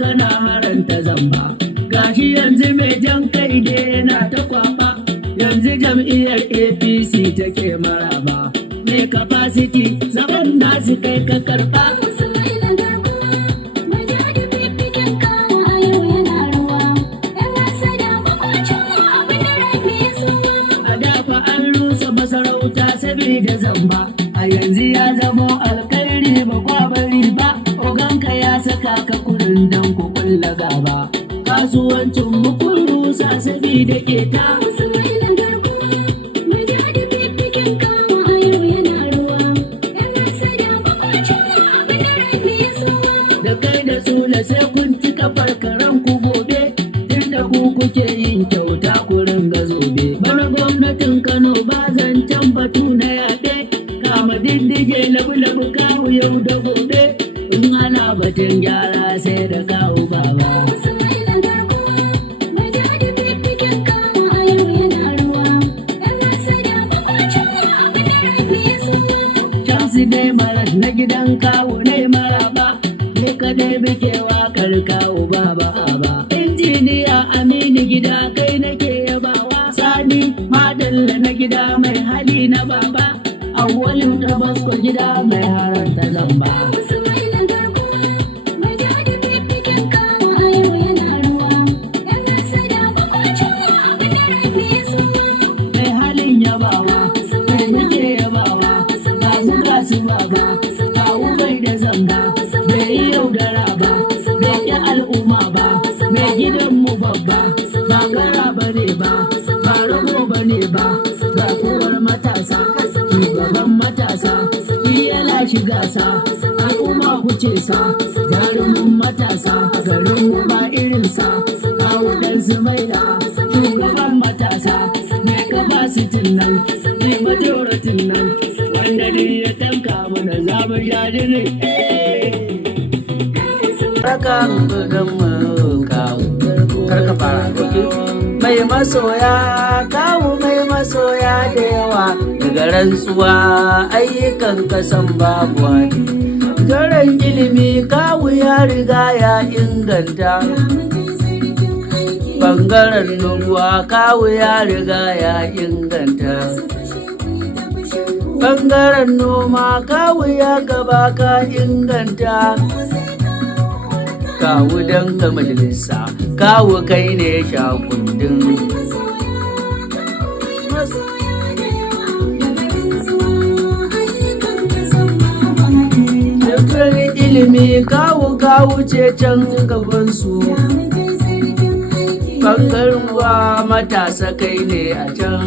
kana haranta zamba. Gashi yanzu mai jan kai da yana ta kwaba, yanzu jam'iyyar APC take maraba. Mai capacity zaben nasu kai ka karba. A dafa an rusa masarauta sabida zamba, a yanzu ya zamo alkhairi ba kwabari ba. Oganka ya saka ka kurin dan ku kulla gaba. Kasuwancin mukun rusa sabida keta. Da kai da sula sai kun ci kafar karan ku gobe, tunda ku kuke yin kyauta ku ringa zobe. Bana gwamnatin Kano ba zancen batu na yaɗe, kama diddige labu-labu kawu yau da gobe. In ana batun gyara sai da kawu baba. Shamsu dai maras na gidan kawu ne maraba, ne kadai muke wakar kawu baba ba. Injiniya Aminu gida kai nake yabawa, Sani madalla na gida mai hali na baba, Awwalin da basko gida mai haranta zamba. Mai halin yabawa, mai nake yabawa, gasu baba, kawu bai da zamba, bai yi yaudara ba, bai ƙi al'umma ba, mai gidanmu babba, ba kara ba ne ba, ba rago ba ne ba, ga kowar matasa, shugaban matasa, shi yana shiga sa, al'umma kuce sa, jarumin matasa, garinmu ba irinsa, kawu ɗan su maida, shugaban matasa, mai kabasitin nan, mai majoratin nan, wanda ne ya tanka mana zamu jajiri. Rakan gudun kawu, karka fara goge. Mai masoya, kawu mai masoya da yawa, daga rantsuwa ayyukan kasan babu wani. Garan ilimi kawu ya riga ya inganta. Bangaren noma kawu ya riga ya inganta. Bangaren noma kawu ya gaba ka inganta. Kawu don ka majalisa, kawu kai ne shakundin. Dukkan ilimi kawu ce can gabansu. Bangaren wa matasa kai ne a can.